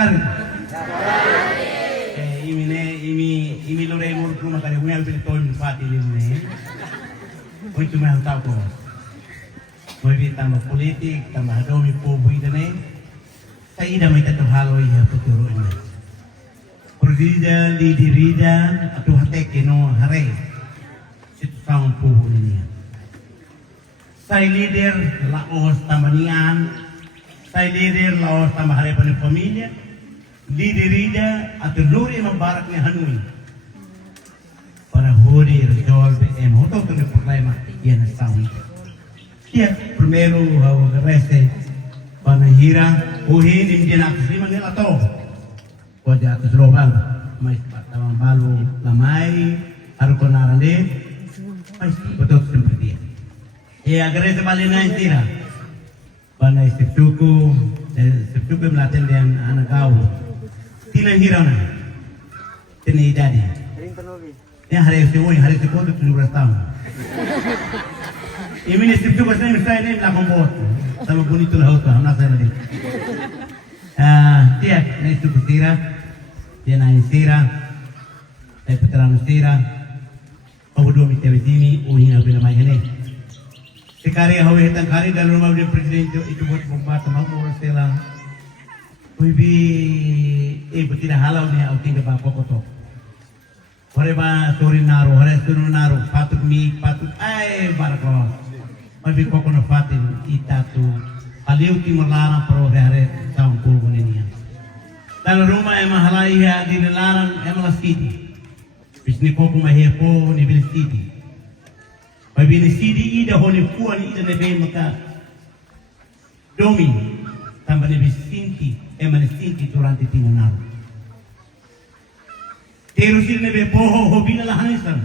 Sabari. Imi lorei mo rumah kali hunel bil tol fati limne. Oi tu mah tahu ko. Moi bi tambah politik, tambah domi pobu idane. Sai ida mai tatu halo ya puturu ina. Perdida di dirida atau hate keno hare. Situ saung pobu ini. Sai leader laos tambanian. Sai leader laos tambah hare pani familia. Liderida atau lori membarak ni hanui para hori resolve hoto tu problema yang sawi. Dia primero hau reste panahira uhin indina kusima nila to wajah atas robal mais tamang balu lamai haru konarande mais betul seperti dia. Agar itu balina intira panai septuku melaten dengan anak kau. Tina hirana, tina idade. Ya hari sekolah 17 tahun. Ini sifat bahasa Indonesia ini nak membuat sama bonito lah hotel, nak saya lagi. Dia itu petira, dia naik sira, peteran sira. Kau dua mitra begini, ini apa namanya ni? Sekarang hawa hitam kari dalam rumah presiden itu buat membuat orang selang. Bibi betina halau ni au tinggal bapa koto. Hore ba suri naru, hore suri naru, patut mi, patut barakah. Bibi koko na fatin ita tu aliu timur larang pro hare tahun puluh ini. Dalam rumah emang halai ya di larang emang lasiti. Bisni koko mahepo ni bil siti. Bibi ni siti ida honi puan ida nebe maka domi tambah nebe sinti. Sinti durante tinganar. Terus ini bepoho hobina lah hanisan.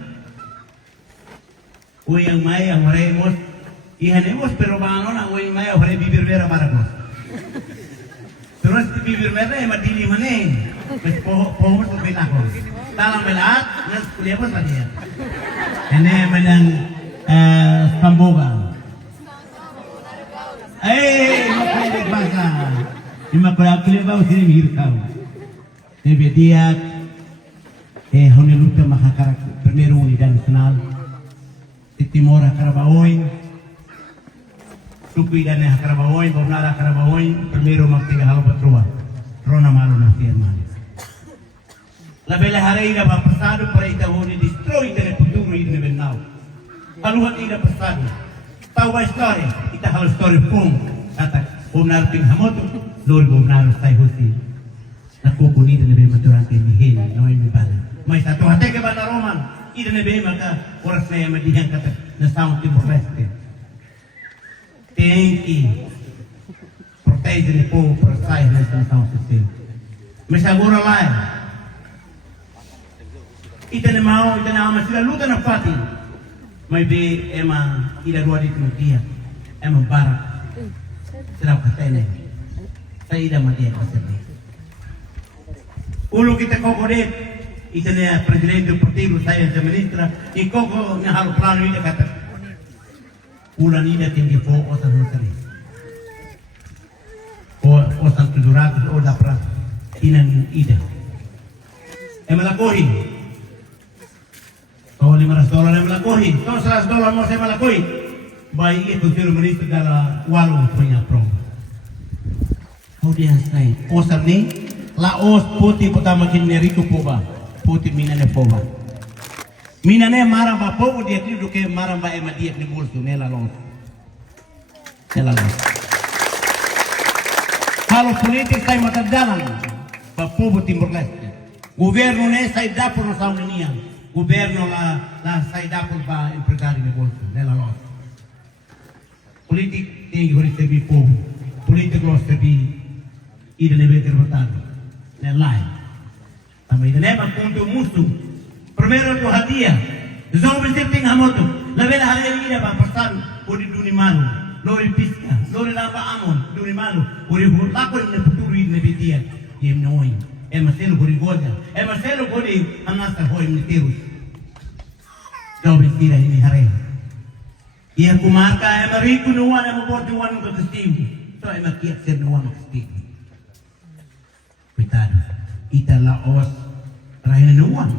Oi yang mai yang haremos, ihanemos pero bano na oi mai hore bibir vera baragos. Terus bibir vera emat dili mane. Bes poho to belako. Dalam belat nas kuliah pun saja. Ini menang Pamboga. Makai bahasa. Ima para kelebau sini mikir kau. Tapi dia luta makakarak primeiro unidade nacional. Timor Carabaoy. Suku dan Carabaoy, Bernara Carabaoy, primeiro magtiga halo patrua. Rona malo na firman. La bela hari ida pasado para ita honi destroy dari futuro ida benau. Aluhat ida pasado. Tahu ba story? Ita halo story pun kata benar ting hamoto. Lord benar saya husi. Aku pun ini lebih maturante mihin, noy mi bala. Mai satu hati ke bala Roman, ini lebih maka orang saya madihan kata na sound Timor Leste. Thank you. Protege ni po persai na sound system. Mesagura lain. Ita na mau, ita na ama sila luta na pati. Mai be ema ila dua di dia. Ema barak. Sila katene. Saya ida mati kasih. Ulu kita kokodet, itu ni presiden deportivo saya yang ministra, ikoko ni halu plano ida kata. Ulan ida tinggi po osan nusari. Osan 700 o dapras inan ida. Emalakohi. Kau $500 emalakohi. Kau $100 mau saya emalakohi. Baik itu juru ministra dalam walau punya pro. Kemudian saya, osar ni, laos putih pertama kini riku poba, putih minane poba. Minane marah ba poba dia tu duke marah ba ema dia ni bolso nela los. Kalau politik saya mata jalan, ba poba Timor Leste. Governo ne saya dapur sa Unia, governo la saya dapur ba empresário ni bolso nela los. Politik tinggi harus sebi poba, politik los sebi ida lebih terbatas, lain. Tapi ida lebih punto musuh. Primero tu hadiah, zon bersiting hamoto. Lebih hari ida pasal udi duni malu, lori piska, lori lapa amon, duni malu, udi lakon ne futuro ida lebih dia, dia menoi. Emaselo udi goda, emaselo udi anasa hoi meniterus. Zon bersiting ini hari. Ia kumarka emariku nuan emabotuan ke kestim, so emakiat ser nuan ke kestim. Cuidado. Ita laos rain nuang.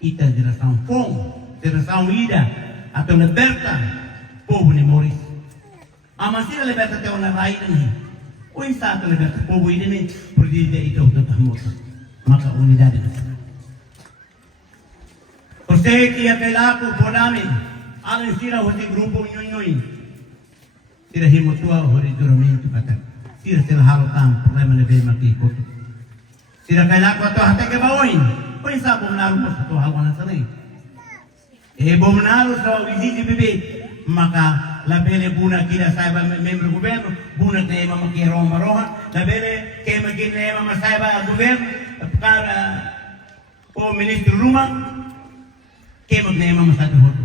Ita geração pong, geração ida, atau liberta, povo ni Moris. Amasira liberta te ona rain ni. O insa te liberta povo ida ni, perdida ito tatamot. Maka unidade na. Você que é pelaco por namin, além sira hoje grupo nyoy. Sira himotua hori duramento kata. Sira sila halutan problema na bema kikoto. Sira pelaco ato hate ke baoin. Kung isa bumanalo mo sa ito haluan sa sanay. Bumanalo sa wiziti bibit, maka labele buna kina sa iba membro gobyerno, buna na ima makirong marohan, labele kaya magin na ima masaiba ang gobyerno, para o ministro rumah, kaya mag na ima masaiba hoto.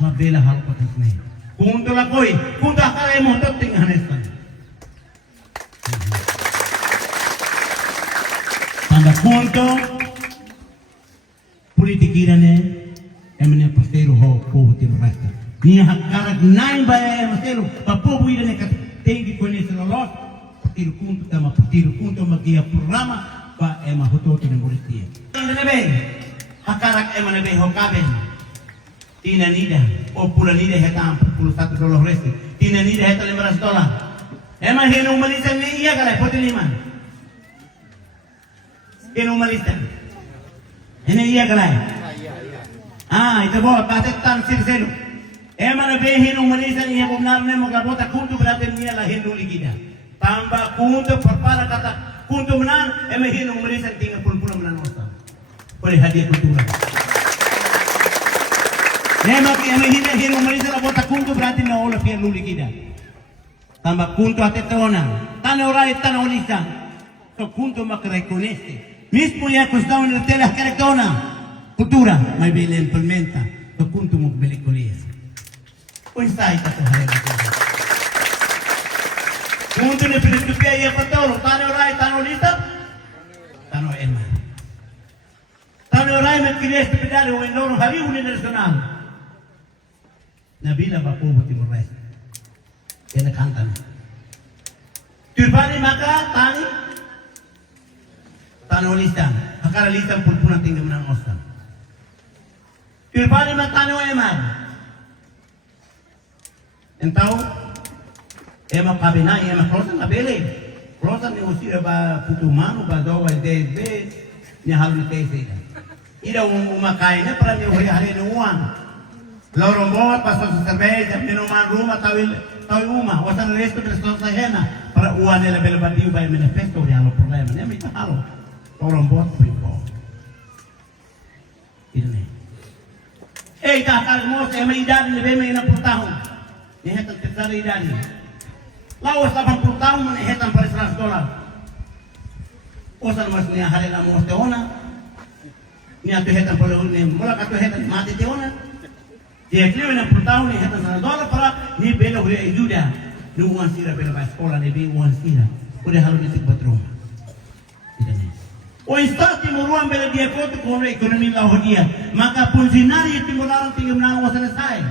Mabela halo pa tas na yun. Kung ito lakoy, kung ito akaray mo, ito tinghanes ka. Tanda punto, politikirane emne pasteru ho povo Timor Leste. Nia hakarak nai ba pasteru pa povo irane kat tengi konese lolos partiru kunto tama partiru kunto magia programa pa ema hoto Timor Leste. Ina be hakarak emne be ho kaben. Tina nida o pula nida hetam $41 resti. Tina nida heta $500. Ema heno umalisan ni iya kala poti liman. Heno umalisan. Ini iya kalai. Itu bawa patet tan sirselo. Emang behin umalisan iya benar nih maglabota kuntu berarti niya lah hindu ligida. Tambah kuntu perpara kata kuntu menan emang hin umalisan tinggal pun menan osta. Boleh hadiah kultura. Emang hin umalisan labota kuntu berarti na olah hindu ligida. Tambah kuntu ate tona. Tana orai tana olisa. So kuntu makrekoneste. Mismo ya costado en la tela caractona. Cultura, may bile implementa. To kunto mo belikuliya. Kung sa ita sa harap. Kunto ni filosofia iya patoro. Tano rai, tano lita. Tano ema. Tano rai magkilis na pedalo. O enoro hariw ni nasional. Nabila ba po Timor Leste. Kaya nakanta na. Turbani maka, tani. Tano listan, akala listan pulpunan tinggal menang ostan. Tirbani matano eman. Entau, ema kabina, ema krosan kabele. Krosan ni usira ba putumano ba daw ba debe ni halu tese. Ida umakai na para ni hari ni uang. Lorong bawat pasal sa cerveja, minuman rumah tawil uma, wasan resto de sa hena para uang nila belabadiu ba manifesto ni halo problema. Ni may halo. Orang buat people. Ini. Kakak mo sa may edad ni may 60 tahun. Ni hetan tercera edad ni. Lawas 80 tahun ni hetan para $100. Osan mas ni hari na mo sa ona. Ni ato hetan para ni mula ka to hetan mati te ona. Dia kilo na 60 tahun ni hetan $100 para ni belo huli ajuda. Nuwan sila belo ba sekolah ni biwan sila. Udah halu ni tikbatrong. O Estado Timoruan bela dia koto kono ekonomi lahodia. Maka funcionário timoraran tinggal menang wasan sai.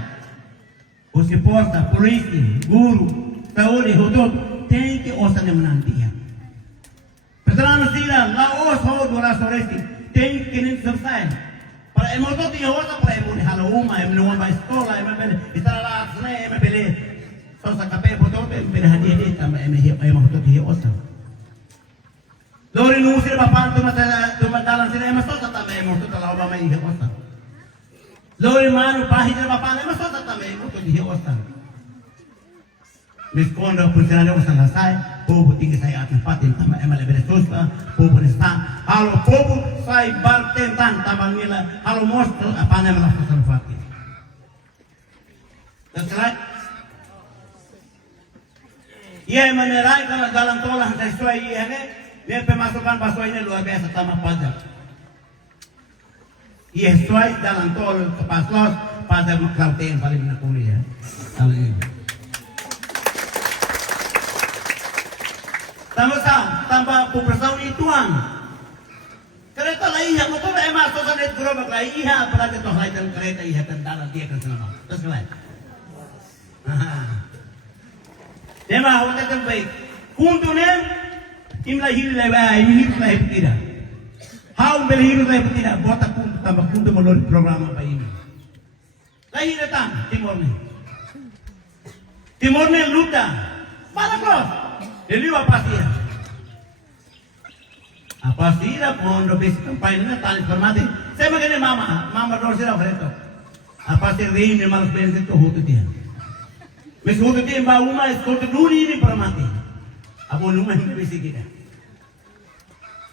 O suporta, polisi, guru, saúde, hodot, tem que osan menang dia. Petrano sila, laos ho dora soresti, tem que nem selesai. Para emotot dia osa para emo ni halo uma, emo nuan ba escola, emo bele, istara la sne, emo bele. So sa kape botot, emo bele hadiah dia tambah emo hodot dia osa. Lori nusir bapan tumadalan sila emas sa tama emo to talaw ba may hihosa. Lori manu pahit na bapan emas sa tama emo to hihosa. Miskondo funcionario sa lasay, povo tinggi saya atin patin tama ema lebere sosa, povo nestan, halo povo sai bartentan tama nila, halo mostro apan ema la sosa fatin. That's right. Ia menerai kalau dalam tolah sesuai ini. Dia pemasukan paso ini luar biasa tamat pajak. Ia sesuai dalam tol ke Paslos, pajak Maklaute yang paling menakuni ya. Kalau ini. Sama-sama, tanpa pembersau ituan. Kereta lain yang betul emas sosan itu gerobak lain iya, apalagi toh lain dalam kereta iya tentara dia ke sana. Terus lain. Dia mah hotel terbaik. Kuntunya Imla hiri lai hiri lai petida. Hau beli hiri lai petida. Bota kuntu tambah kuntu melalui program apa ini. Lai datang Timor ni. Timor ni luta. Mana kau? Deli apa sih? Apa sih? Pondo besi kampanye na tali formati. Saya magani mama dosi lah bereto. Apa sih rei ni malas bensin tu hotu dia. Mes hotu dia bawa rumah skor duri ni formati. Apa rumah ini besi kita.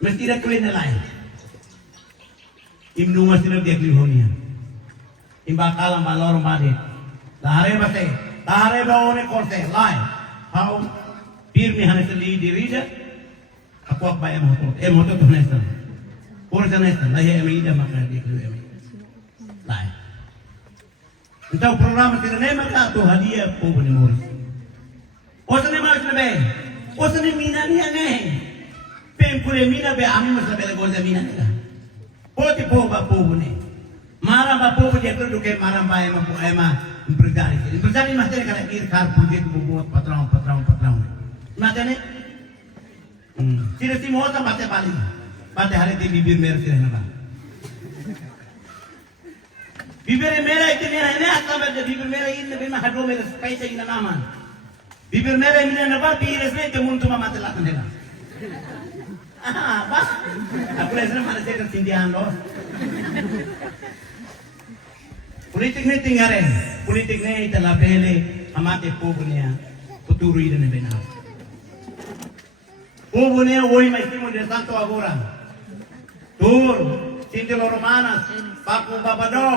Mesti tidak kena lain. Im rumah sini dia kelihonian. Im bakalan balor made. Lahare bate. Lahare bawa ni korte lain. How bir mi hane seli diri dia. Aku apa yang motor tu nesta. Porsa nesta. Lahir emi ida maka dia kelih emi. Lain. Então programa tidak nema tu hadiah povo ni mori. Osa ni mas nabe. Osa ni mina ni ane. Pempure mina be ami mas nabe goza mina ni. Poti povo ni. Marah ba povo dia kerja ke marah ba ema empresário. Empresário mas dia kena ir kar proyek buat patrão. Mata ni. Tidak si mohon baca balik. Baca hari di bibir merah sih nama. Bibir merah itu ni asal baca bibir merah ini lebih mah hado merah kaisa ini nama. Bibir merah ini nama bibir resmi kemun cuma mata lakukan dia. Bas. Aku resmi mana saya kesindihan loh. Politik ni tinggalin. Politik ni telah pele amate povonya futuro ini benar. Povo ne hoy maestimo de Santo Agora. Tur, Sintilo Romanas, Paco Babado.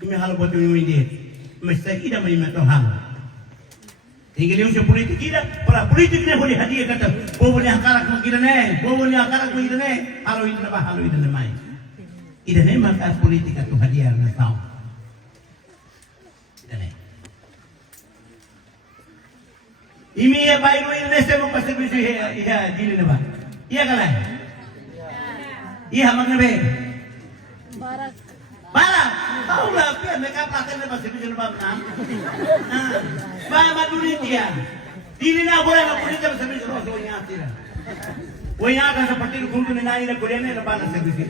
Kami hal buat ini. Mesti kita mai matohan. Tinggal yung politik kita, para politik ne boleh hadiah kata. Povo ne hakarak makita ne, povo ne hakarak makita ne. Halo itu na ba, halo itu na mai. Ida ne maka politik atau hadiah na tao. Ida ne. Imi ya bayi ini nese mau pasal bisu iya jili neba, iya kalah, iya makna be, barak, tahu lah biar mereka pasal pasal bisu neba nam, bayi maduri dia, ini nak boleh nak boleh pasal bisu neba soalnya tira, soalnya kan seperti kuntu nina ini kuliah ni lepas pasal bisu,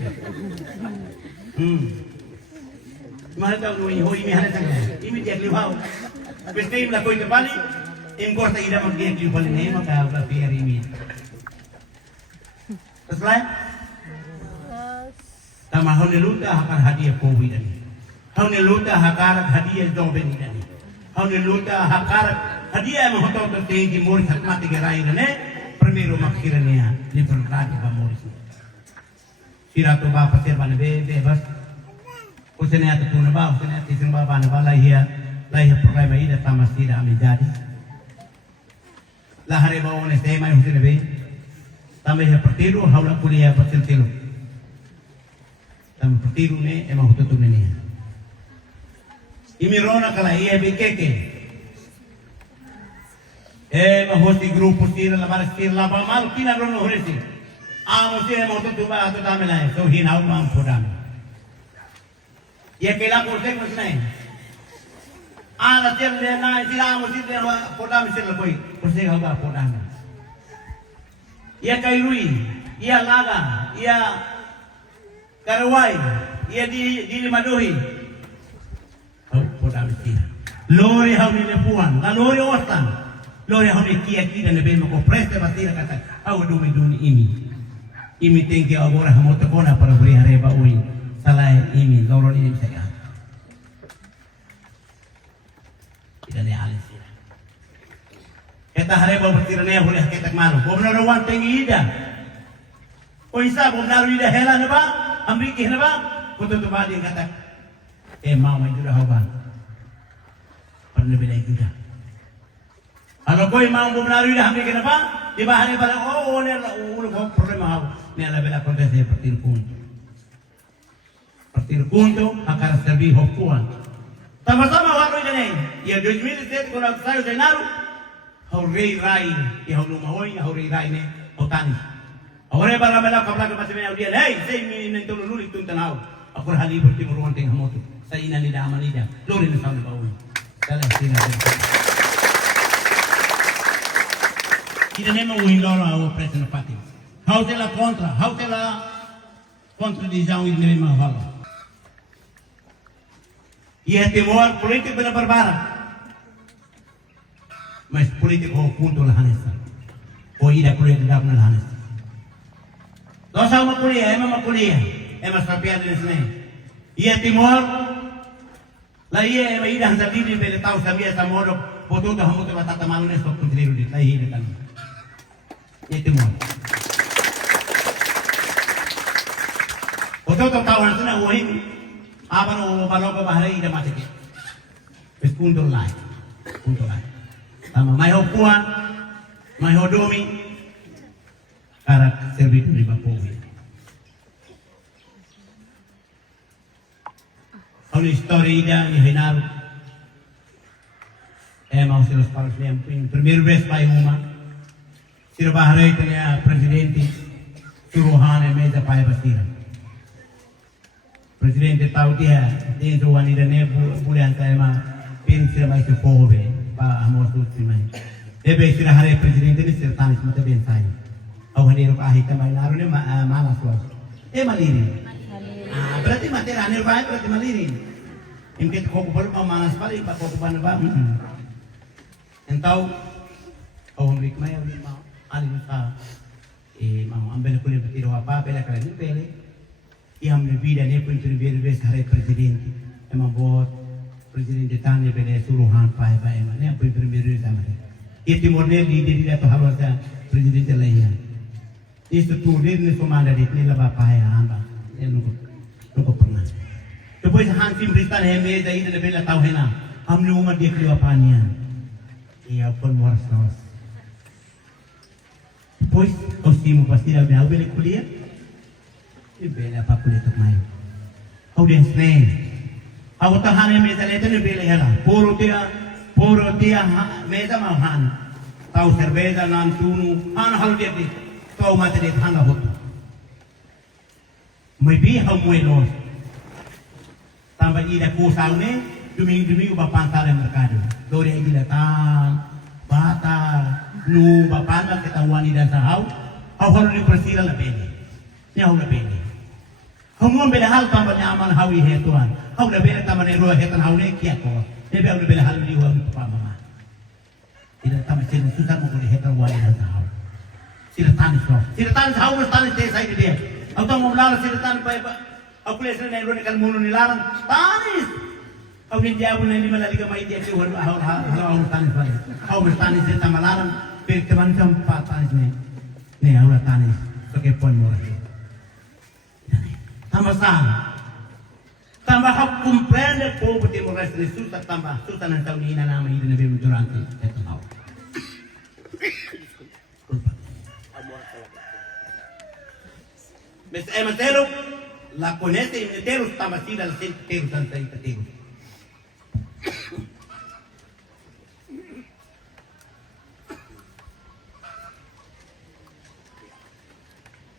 mana tahu ni hoi ni ada sangat, ini dia kelihau, pasti ini lah kau itu balik. Ingkor tak ida magdiyan yung balik na yun, magka-grafi arimi. Setelah tama hau niluta hakar hadiah powi dani. Hau niluta hakar hadiah doben dani. Hau niluta hakar hadiah mahotong tertinggi murid hakmati gerai dani. Primero makira niya libertad ba murid. Sirato ba pasir ba na bebas. Usin niya tatuna ba, usin niya tisin ba na ba lahia problema ida tamas tidak amin jadi. Lahari bawa ni saya mai husin be, tambah pertiru haulah kuliah pertiru, tambah pertiru ni emang hututu ni. Imi rona kala iya be keke, hosti grupo tira la bar tira la ba mal kina rona horesi, amo sih emang hututu ba atau dame lah, so hinau mam podam. Ia kela kurtek masnai. Ala tiap dia naik sila mesti dia podam sila koi, mesti kau dah podam. Ia kairui, ia laga, ia karawai, ia di madohi. Kau podam sila. Lori hau ni lepuan, la lori ostan, lori hau ni kia dan lebih mako preste batira kata, au dumi ini. Imi tinggi agora hamota kona para beri hareba ui, salah imi, lorong ini saya. Tidak ada alis ya. Kita hari bawa bertiranya boleh kita kemaru. Benar rawan tinggi ida. Oh isa benar ida hela neba, ambil kih neba. Kutu tu badi kata, mau main juga hawa. Pernah bela juga. Kalau kau mau benar ida ambil kih neba, di bahari pada ni lah ulu problem hawa. Ni lah bela kontes seperti kuntu. Seperti kuntu akar serbi hokuan. Sama-sama waru janai. Ya 2007 kalau saya jenaru, hau rei rai, ya hau lumahoy, hau rei rai ne, hau tani. Hau rei bara mela kapla ke masih banyak dia. Hey, saya ini nanti lulu itu tanau. Aku halibur timur ruang tengah motu. Saya ini tidak aman tidak. Lori ni sama bau. Kalau sini. Ida nem o loro ao preso no pátio. How te la contra di João e nem mais fala. E é temor político pela barbara. Mas político ao ponto lá nessa. Ou ida político da na nessa. Nós somos uma kuliah, é uma sapiada nesse nem. E é temor lá ia é ida hansa diri pela tau sabia samoro, botou da hamu te batata malu nesse para contribuir dit lá ia kan. E é temor. Botou da tau hansa na uai, apa no baloga bahara ida mati ke. Pes punto lai. Tama mai hokuan, mai hodomi. Karak servitu di Bapowi. Kalau história ni Reinaldo mau se los palos em primeiro vez pai uma sira bahare tenia presidente Suruhan mesa pai basira. Presidente tahu dia tu wanita ne bulan ema pin sira mai se pobe pa amos tu simai. Debe sira hare presidente ni sira tanis mata ben sai. Au hadir kahit na may naroon malas was. Maliri. Berarti mati ranir baik berarti maliri. Ingkit ko ko pa malas pala ipa ko pa na ba? Entaw au hambik may au ma alin sa mau ambil kulit betiro apa bela kalian ni bele. Iam ni vida ni pun terbiar bes hari presidente. Emang buat presidente tanya bele Suruhan pai emang ni pun terbiar sama. Itu model di dia tu harusnya presidente lainnya. Itu tulir ni semanda dit ni laba paya anda. Nuko pernah. Depois hansim berita heme dai de bela tau hena. Hamne uma dia kliwa pania. Ia pun waras nawas. Depois kosimu pasti dah bela bela kuliah. Bela apa kuliah tak mai. Audience ne. Aku tahan heme dai de bela hela. Puro dia meza mahan. Tau cerveza nan tunu han hal dia di. Kau mati di tangga hotu. Maybe how muelos. Tambah ida kusau ne, domingo bapantar yang merkado. Dore ida tan, bata, nu bapantar ketahuan ida sahau. How harus dipersira la beli. Nyau la beli. How mau bela hal tambah nyaman hawi hetuan. How la bela tambah ne ruah hetan hawi kia ko. Nebe how la bela hal di hawi pamama. Ida tambah cina susah mau di hetan wali ida sahau. Siratan tahu mesti desa ini dia. Atau mau lalu siratan apa? Aku lihat ni orang kan mulu ni larang tanis. Aku ni dia pun ni malah liga mai dia tu hal tanis balik. Aku mesti tanis dia tambah larang. Pertemuan jam 4 tanis ni. Ni aku tanis. Pakai pon murah. Tambah sah. Tambah aku komplain po peti murah ni susah tambah susah nanti tahun ini nama ini nabi menjuranti. Itu tahu. Mas matero la conete y metero está vacía al centro santa y catero.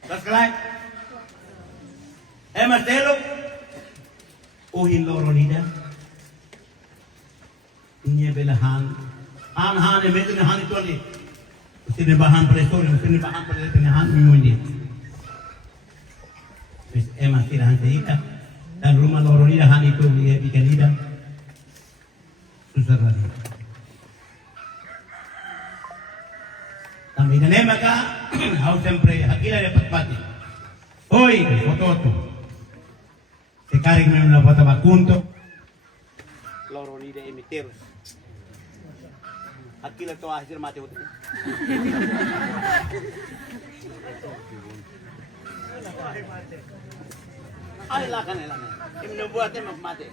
¿Estás claro? Matero uhin loro nida nyebelahan han metu han itu ni sini bahan presor sini bahan presor han minggu masih rahan sehita dan rumah lorong ini han itu ikan lidah susah lagi. Tapi dan maka harus sempre hakila dapat pati. Oi, foto. Sekarang memang dapat bakunto. Lorong ini emitir. Hakila tu hasil mati udah. Ay, lakan. Ini buatnya mati.